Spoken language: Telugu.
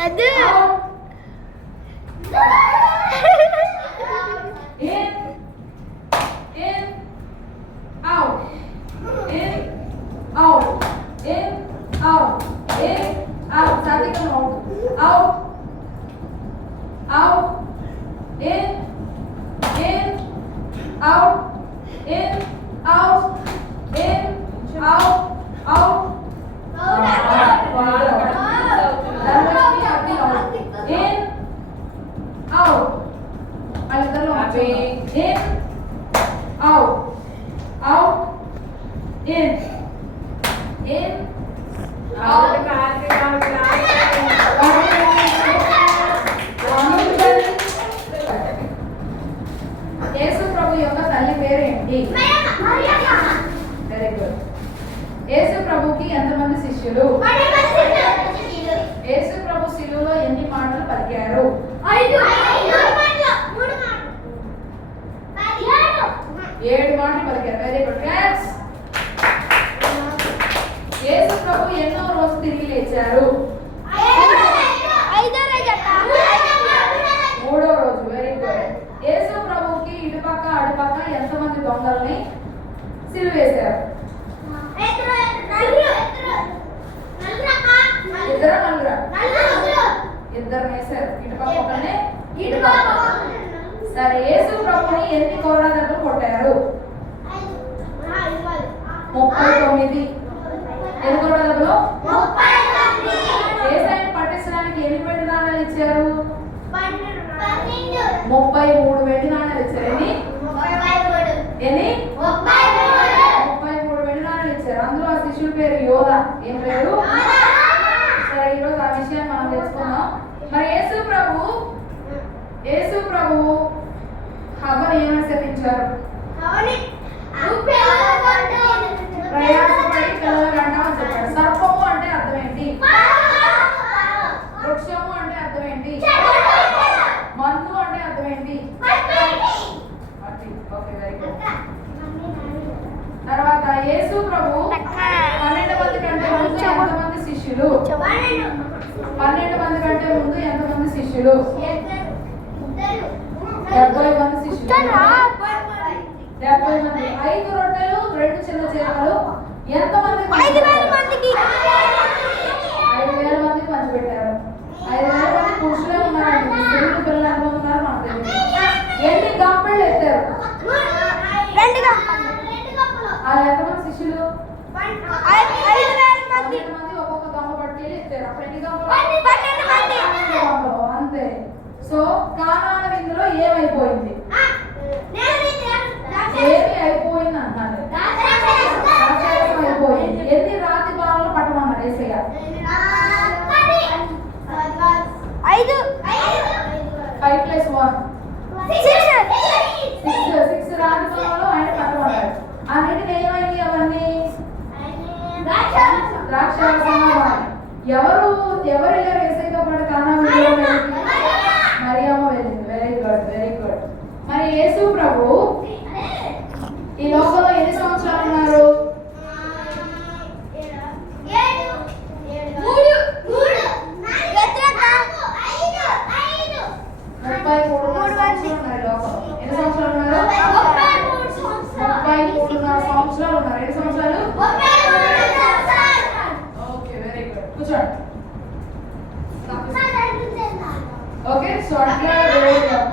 యేసు ప్రభు యొక్క తల్లి పేరు ఏంటి? Very good. యేసు ప్రభుకి ఎంతమంది శిష్యులు? యేసు ప్రభు శిలువలో ఎన్ని మాటలు పలికారు? 7 మాటలు పలికారు. Very good. యేసు ప్రభు ఎన్నో రోజు తిరిగి లేచారు? 3వ రోజు. Very good. యేసు ప్రభుకి ఇటుపక్క అటుపక్క ఎంతమంది దొంగల్ని సిలువేశారు? ఇద్దరు వేశారు. ఇటుపక్క ఒకనే ఇటుపక్క. సరే, యేసు ప్రభుని ఎన్ని కొరడా దెబ్బలు కొట్టారు? 39. ఎన్ని కొరడా దెబ్బలు? యేసయ్యను పట్టించడానికి ఎన్ని వెండి నాణాలు ఇచ్చారు? 33 వెండి నాణాలు ఇచ్చారు. ఎన్ని? 33 వెండి నాణాలు ఇచ్చారు. అందులో ఆ శిష్యుల పేరు యోధ. ఏం పేరు? సరే, ఈరోజు ఆ విషయాన్ని మనం తెలుసుకుందాం. మరి యేసు ప్రభు హవ్వని ఏమని శపించారు? ప్రయాసపడి పిల్లలంటామని చెప్పాడు. సర్పము అంటే అర్థం ఏంటి? వృక్షము అంటే అర్థం ఏంటి? మందు అంటే అర్థం ఏంటి? Okay, very good. తర్వాత యేసు ప్రభు 12 మంది కంటే ముందు ఎంతమంది శిష్యులు? 12 మంది కంటే ముందు ఎంతమంది శిష్యులు? 70 మంది శిష్యులు. 70 మంది. 5 రొట్టెలు 2 చిన్న చేపలు ఎంతమంది? 5,000 మందికి. 5,000 మందికి పంచిపెట్టారు. 5,000 మంది పురుషులే ఉన్నారండి. స్త్రీలు పిల్లలు ఎంతమంది ఉన్నారు మనకు తెలియదు. ఎన్ని గంపలు ఎత్తారు? 2 గంపలు. వాళ్ళు ఎంతమంది శిష్యులు? 5,000 మంది. ఒక్కొక్క గంప పట్టుకెళ్ళి ఎత్తారు. అప్పుడు ఎన్ని గంపలు? 12 మంది. అంతే. సో కానాను విందులో ఏమైపోయింది? ఏమి అయిపోయింది అన్నాడు. అయిపోయింది. ఎన్ని రాతి బాణాలు పట్టమన్నారు యేసయ్య? 5 + 1 6 రాతి బాణాలు ఆయన పట్టమన్నారు. అన్నిటిని ఏమైంది? అవన్నీ ద్రాక్షారసంగా. ఎవరు వెళ్ళారు యేసయ్యతో పాటు కానాను విందులో? మరియమ్మ వెళ్ళింది. Very good, very good. మరి యేసు ప్రభు ఈ లోకంలో ఎన్ని సంవత్సరాలు ఉన్నారు? 33 లోకంలో ఎన్ని సంవత్సరాలు ఉన్నారు? 33 సంవత్సరాలు ఉన్నారు. ఎన్ని సంవత్సరాలు? Okay, very good. కూర్చోండి. ఓకే, సో అట్లా